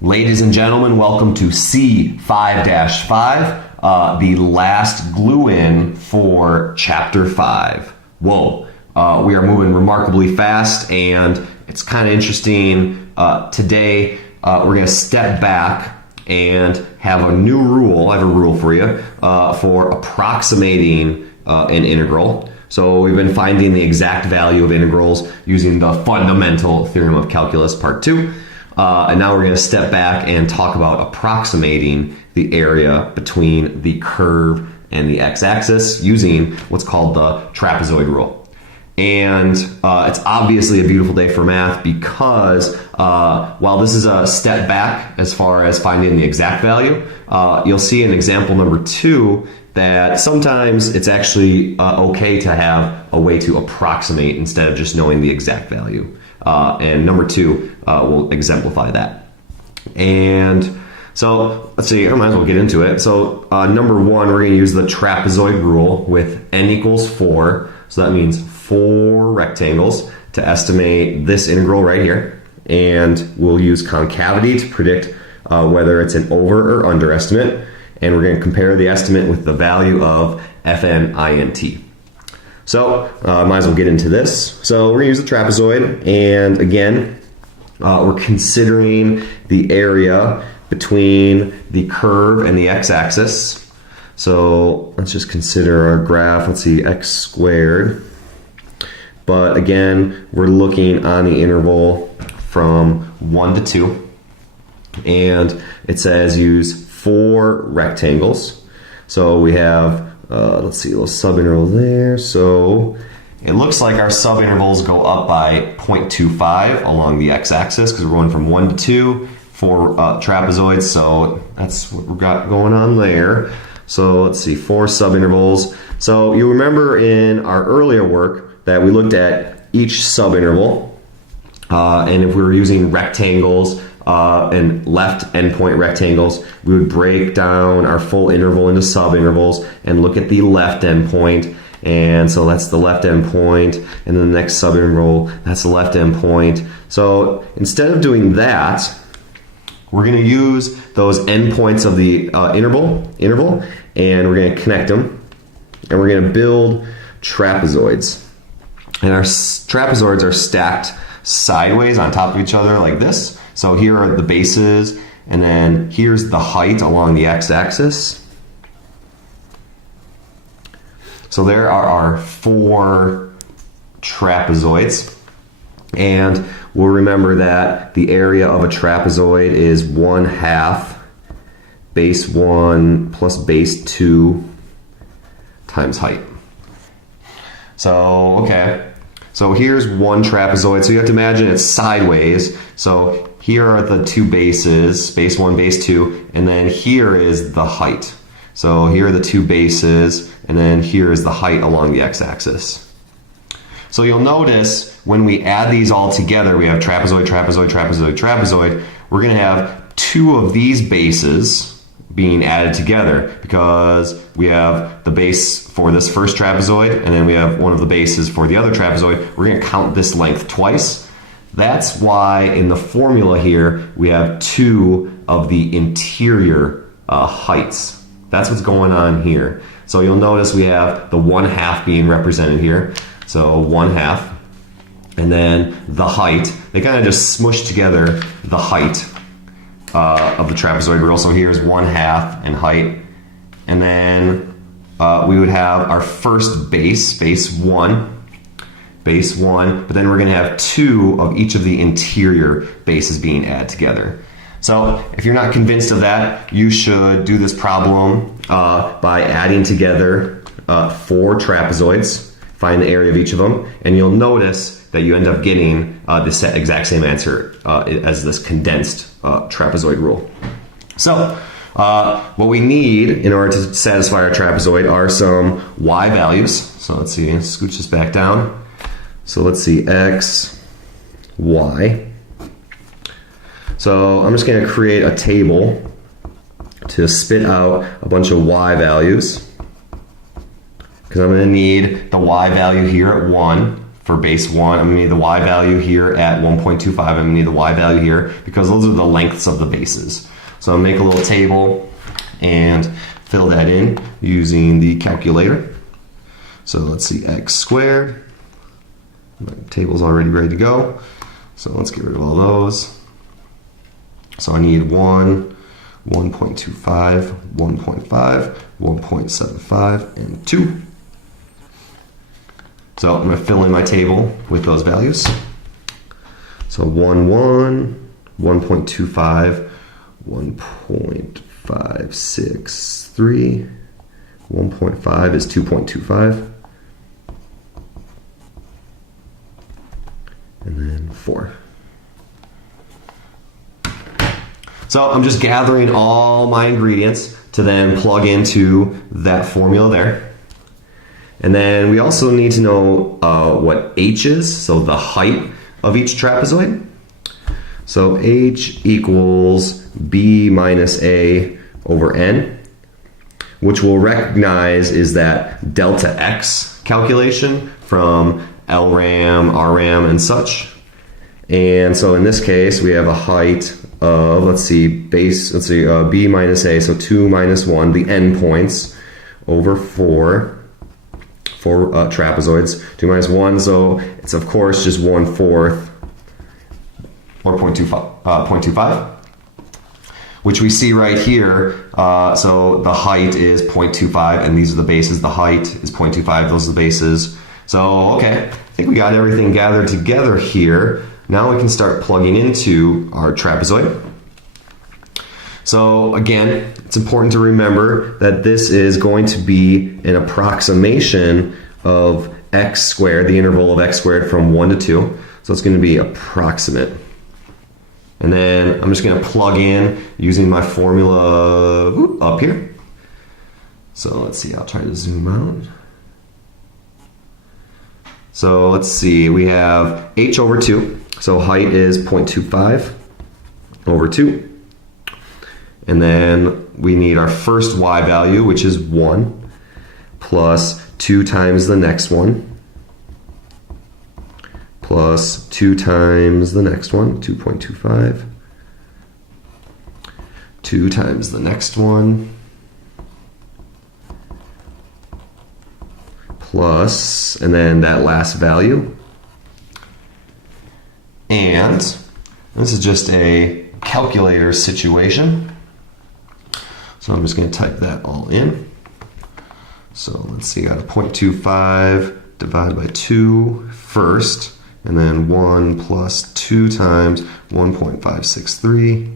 Ladies and gentlemen, welcome to C5-5, the last glue-in for Chapter 5. Whoa, we are moving remarkably fast, and it's kind of interesting. Today, we're going to step back and have a new rule. I have a rule for you for approximating an integral. So we've been finding the exact value of integrals using the fundamental theorem of calculus, part 2. And now we're going to step back and talk about approximating the area between the curve and the x-axis using what's called the trapezoid rule. And it's obviously a beautiful day for math because while this is a step back as far as finding the exact value, you'll see in example number 2 that sometimes it's actually okay to have a way to approximate instead of just knowing the exact value. And number 2 will exemplify that. And so let's see, I might as well get into it. So number 1, we're going to use the trapezoid rule with n equals 4. So that means 4 rectangles to estimate this integral right here. And we'll use concavity to predict whether it's an over or under estimate. And we're going to compare the estimate with the value of fnint. So might as well get into this. So we're going to use the trapezoid, and again, we're considering the area between the curve and the x-axis. So let's just consider our graph. Let's see, x squared. But again, we're looking on the interval from 1 to 2. And it says use 4 rectangles. So we have let's see, a little subinterval there. So it looks like our subintervals go up by 0.25 along the x-axis because we're going from 1 to 2 for trapezoids. So that's what we've got going on there. So let's see, 4 subintervals. So you remember in our earlier work that we looked at each subinterval, and if we were using rectangles and left endpoint rectangles, we would break down our full interval into subintervals and look at the left endpoint. And so that's the left endpoint, and then the next subinterval, that's the left endpoint. So instead of doing that, we're going to use those endpoints of the interval, and we're going to connect them, and we're going to build trapezoids. And our trapezoids are stacked sideways on top of each other like this. So here are the bases, and then here's the height along the x-axis. So there are our 4 trapezoids. And we'll remember that the area of a trapezoid is 1/2 base 1 plus base 2 times height. So, okay. So here's one trapezoid. So you have to imagine it's sideways. So here are the 2 bases, base 1, base 2, and then here is the height. So here are the 2 bases, and then here is the height along the x-axis. So you'll notice when we add these all together, we have trapezoid, trapezoid, trapezoid, trapezoid. We're going to have 2 of these bases being added together because we have the base for this first trapezoid, and then we have one of the bases for the other trapezoid. We're going to count this length twice. That's why in the formula here we have 2 of the interior heights. That's what's going on here. So you'll notice we have the 1/2 being represented here. So 1/2, and then the height. They kind of just smush together the height of the trapezoid rule. So here's 1/2 and height, and then we would have our first base 1. Base 1, but then we're going to have 2 of each of the interior bases being added together. So if you're not convinced of that, you should do this problem by adding together 4 trapezoids, find the area of each of them, and you'll notice that you end up getting the exact same answer as this condensed trapezoid rule. So what we need in order to satisfy our trapezoid are some y values. So let's see, scooch this back down. So let's see, x, y. So I'm just going to create a table to spit out a bunch of y values, because I'm going to need the y value here at 1 for base 1. I'm going to need the y value here at 1.25. I'm going to need the y value here because those are the lengths of the bases. So I'll make a little table and fill that in using the calculator. So let's see, x squared. My table's already ready to go. So let's get rid of all those. So I need 1, 1.25, 1.5, 1.75, and 2. So I'm going to fill in my table with those values. So 1, 1, 1.25, 1.563, 1.5 is 2.25, and then 4. So I'm just gathering all my ingredients to then plug into that formula there. And then we also need to know what h is, so the height of each trapezoid. So h equals b minus a over n, which we'll recognize is that delta x calculation from LRAM, RRAM, and such. And so in this case, we have a height of, b minus a, so 2 minus 1, the endpoints, over 4 trapezoids. 2 minus 1, so it's of course just 1/4, or 0.25, which we see right here. So the height is 0.25, and these are the bases. The height is 0.25, those are the bases. So, okay, I think we got everything gathered together here. Now we can start plugging into our trapezoid. So again, it's important to remember that this is going to be an approximation of x squared, the interval of x squared from 1 to 2. So it's going to be approximate. And then I'm just going to plug in using my formula up here. So let's see, I'll try to zoom out. So let's see, we have h over 2. So height is 0.25 over 2. And then we need our first y value, which is 1, plus 2 times the next one, plus 2 times the next one, 2.25, 2 times the next one, plus, and then that last value. And this is just a calculator situation. So I'm just going to type that all in. So let's see, I got a 0.25 divided by 2 first, and then 1 plus 2 times 1.563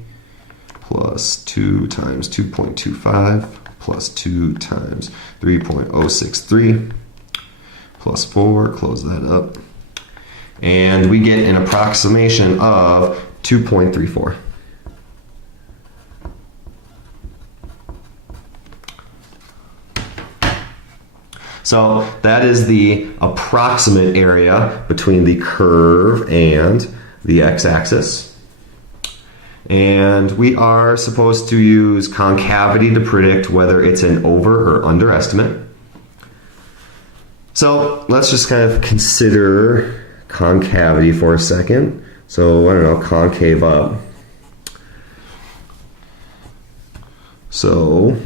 plus 2 times 2.25 plus 2 times 3.063 plus 4, close that up. And we get an approximation of 2.34. So that is the approximate area between the curve and the x-axis. And we are supposed to use concavity to predict whether it's an over or underestimate. So let's just kind of consider concavity for a second. So I don't know, concave up. So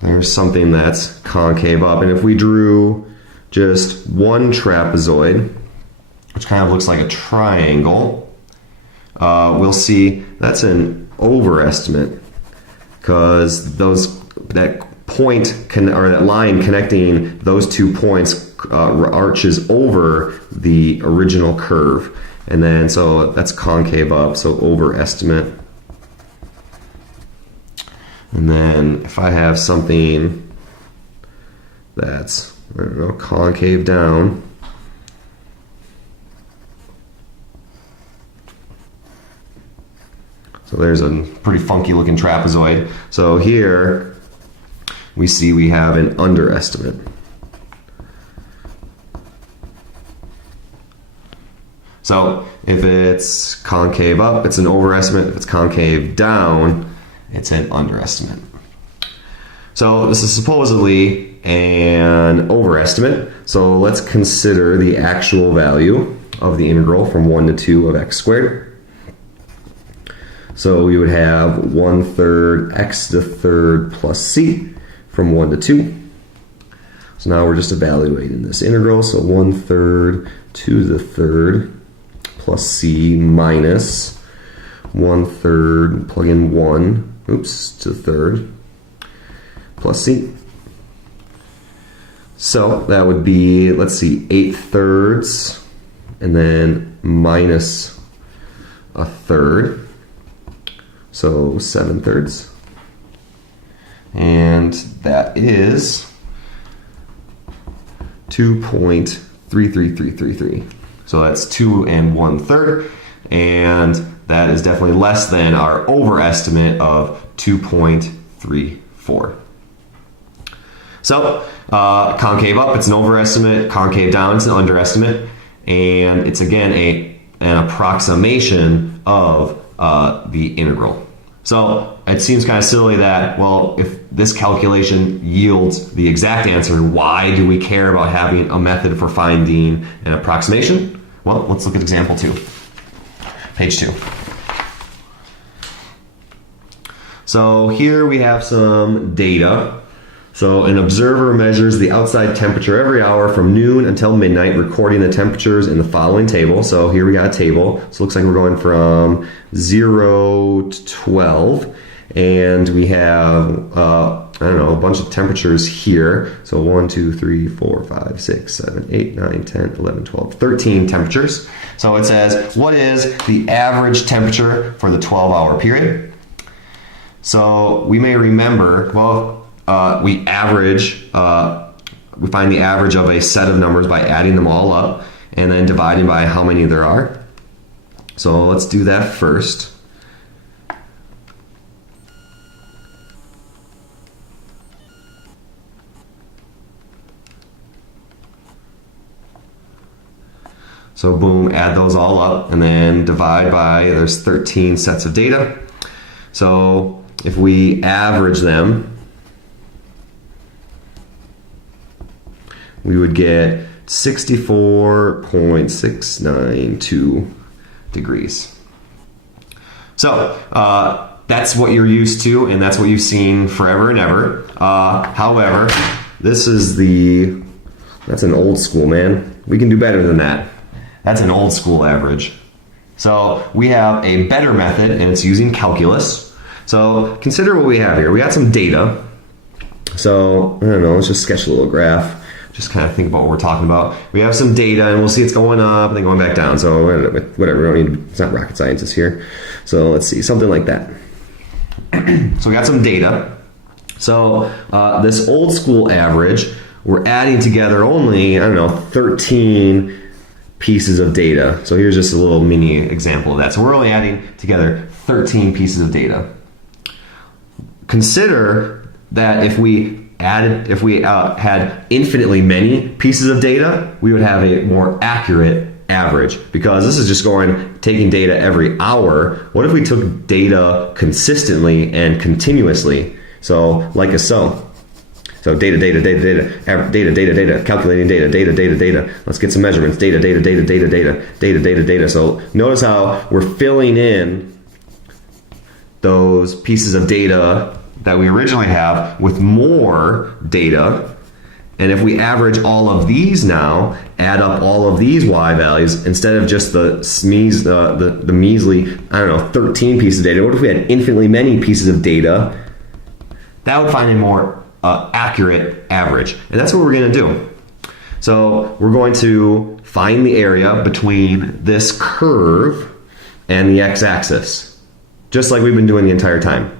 there's something that's concave up, and if we drew just one trapezoid, which kind of looks like a triangle, we'll see that's an overestimate because that point or that line connecting those 2 points arches over the original curve, and then so that's concave up, so overestimate. And then if I have something that's, I don't know, concave down, so there's a pretty funky looking trapezoid. So here we see we have an underestimate. So if it's concave up, it's an overestimate. If it's concave down, it's an underestimate. So this is supposedly an overestimate. So let's consider the actual value of the integral from 1 to 2 of x squared. So we would have 1/3 x to the third plus c from 1 to 2. So now we're just evaluating this integral. So 1/3 to the third plus c minus 1/3, plug in 1, to the third, plus c. So that would be, let's see, 8/3, and then minus 1/3, so 7/3. And that is 2.33333. So that's 2 1/3, and that is definitely less than our overestimate of 2.34. So concave up, it's an overestimate. Concave down, it's an underestimate. And it's again an approximation of the integral. So it seems kind of silly that, well, if this calculation yields the exact answer, why do we care about having a method for finding an approximation? Well, let's look at example 2. Page 2. So here we have some data. So an observer measures the outside temperature every hour from noon until midnight, recording the temperatures in the following table. So here we got a table. So it looks like we're going from 0 to 12. And we have, I don't know, a bunch of temperatures here. So 1, 2, 3, 4, 5, 6, 7, 8, 9, 10, 11, 12, 13 temperatures. So it says, what is the average temperature for the 12-hour period? So we may remember, well, we find the average of a set of numbers by adding them all up and then dividing by how many there are. So let's do that first. So boom, add those all up and then divide by, there's 13 sets of data. So if we average them, we would get 64.692 degrees. So that's what you're used to, and that's what you've seen forever and ever. However, that's an old school, man. We can do better than that. That's an old school average. So we have a better method, and it's using calculus. So consider what we have here. We got some data. So I don't know, let's just sketch a little graph. Just kind of think about what we're talking about. We have some data, and we'll see it's going up and then going back down. So whatever, we don't need, it's not rocket science here. So let's see, something like that. So we got some data. So this old school average, we're adding together only, 13 pieces of data. So here's just a little mini example of that. So we're only adding together 13 pieces of data. Consider that if we had infinitely many pieces of data, we would have a more accurate average, because this is just taking data every hour. What if we took data consistently and continuously? So like so. So data, calculating data. Let's get some measurements. Data. So notice how we're filling in those pieces of data that we originally have with more data. And if we average all of these now, add up all of these y values, instead of just the measly, 13 pieces of data, what if we had infinitely many pieces of data? That would find a more accurate average. And that's what we're going to do. So we're going to find the area between this curve and the x-axis, just like we've been doing the entire time.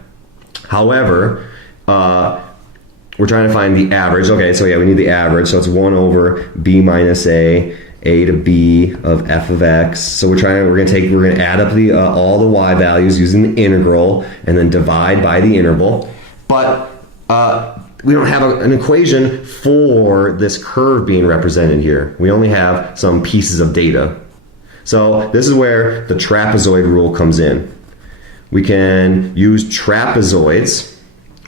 However, we're trying to find the average. Okay, so yeah, we need the average. So it's 1 over b minus a to b of f of x. So we're going to add up all the y values using the integral and then divide by the interval. But we don't have an equation for this curve being represented here. We only have some pieces of data. So this is where the trapezoid rule comes in. We can use trapezoids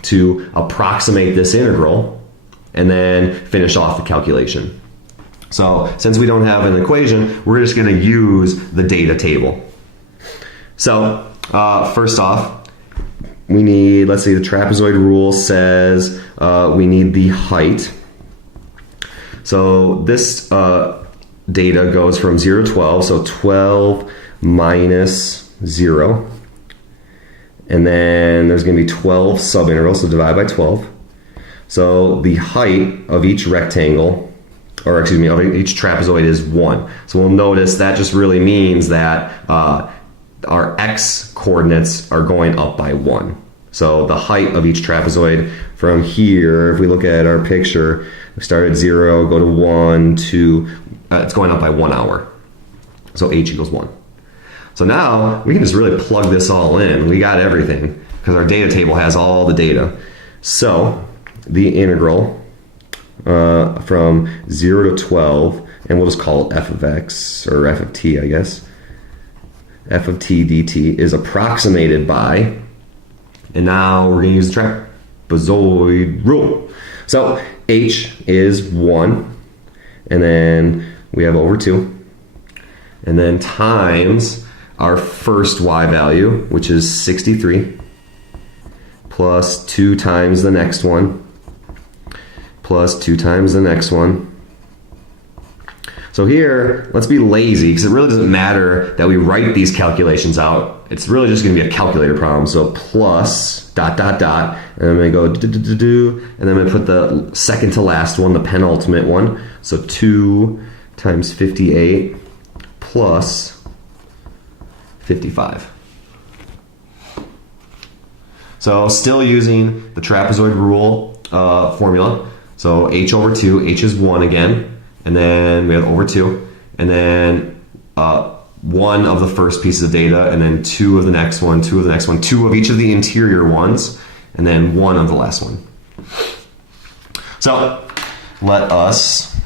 to approximate this integral, and then finish off the calculation. So since we don't have an equation, we're just going to use the data table. So first off, we need, let's say the trapezoid rule says we need the height. So this data goes from 0 to 12, so 12 minus 0. And then there's going to be 12 subintervals, so divide by 12. So the height of each rectangle, or excuse me, of each trapezoid is 1. So we'll notice that just really means that our x coordinates are going up by 1. So the height of each trapezoid from here, if we look at our picture, we start at 0, go to 1, 2, it's going up by 1 hour. So h equals 1. So now we can just really plug this all in. We got everything because our data table has all the data. So the integral from 0 to 12, and we'll just call it f of x, or f of t, I guess. F of t dt is approximated by, and now we're going to use the trapezoid rule. So h is 1, and then we have over 2, and then times our first y value, which is 63, plus 2 times the next one, plus 2 times the next one. So here, let's be lazy, because it really doesn't matter that we write these calculations out. It's really just going to be a calculator problem. So plus dot dot dot, and I'm going to go do, and then I'm going to put the second to last one, the penultimate one. So 2 times 58 plus 55. So still using the trapezoid rule formula. So h over 2, h is 1 again, and then we have over 2, and then 1 of the first piece of data, and then 2 of the next one, 2 of the next one, 2 of each of the interior ones, and then 1 of the last one. So let us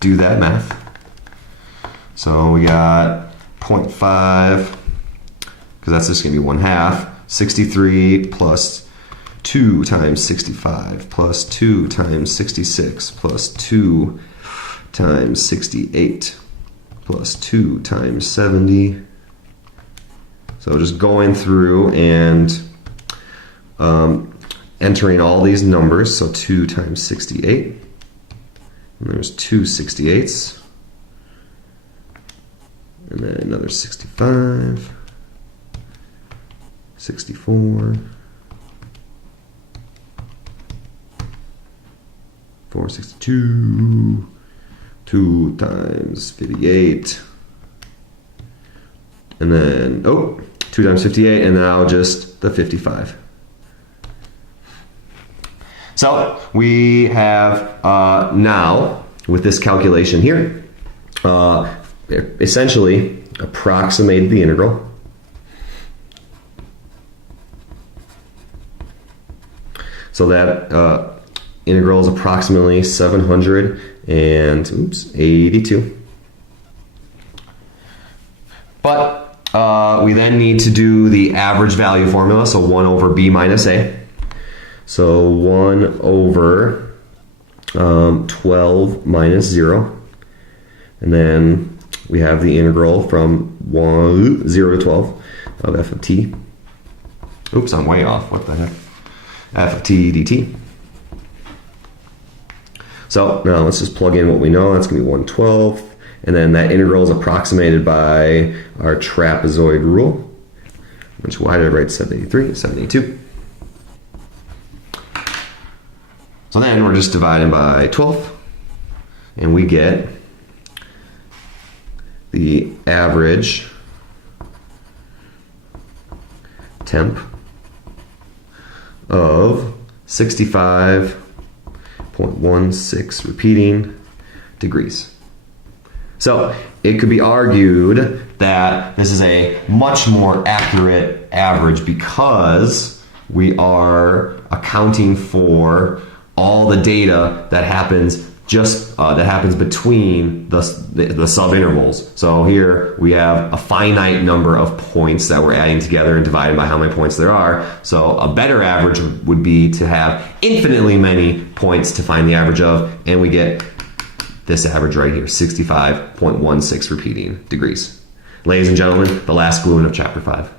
do that math. So we got 0.5, because that's just going to be 1/2, 63 plus 2 times 65 plus 2 times 66 plus 2 times 68 plus 2 times 70. So just going through and entering all these numbers. So 2 times 68, and there's 2 68s, and then another 65, 64, 462, 2 times 58, and then 2 times 58, and now just the 55. So we have now, with this calculation here, essentially approximated the integral. So that integral is approximately 782. But we then need to do the average value formula, so 1 over b minus a. So 1 over 12 minus 0. And then we have the integral from 0 to 12 of f of t. Oops, I'm way off. What the heck? F of t dt. So now let's just plug in what we know. That's going to be 1/12. And then that integral is approximated by our trapezoid rule, which, why did I write 783? 782. So then we're just dividing by 12, and we get the average temp of 65.16 repeating degrees. So it could be argued that this is a much more accurate average because we are accounting for all the data that happens just that happens between the subintervals. So here we have a finite number of points that we're adding together and dividing by how many points there are. So a better average would be to have infinitely many points to find the average of, and we get this average right here, 65.16 repeating degrees. Ladies and gentlemen, the last glue-in of chapter 5.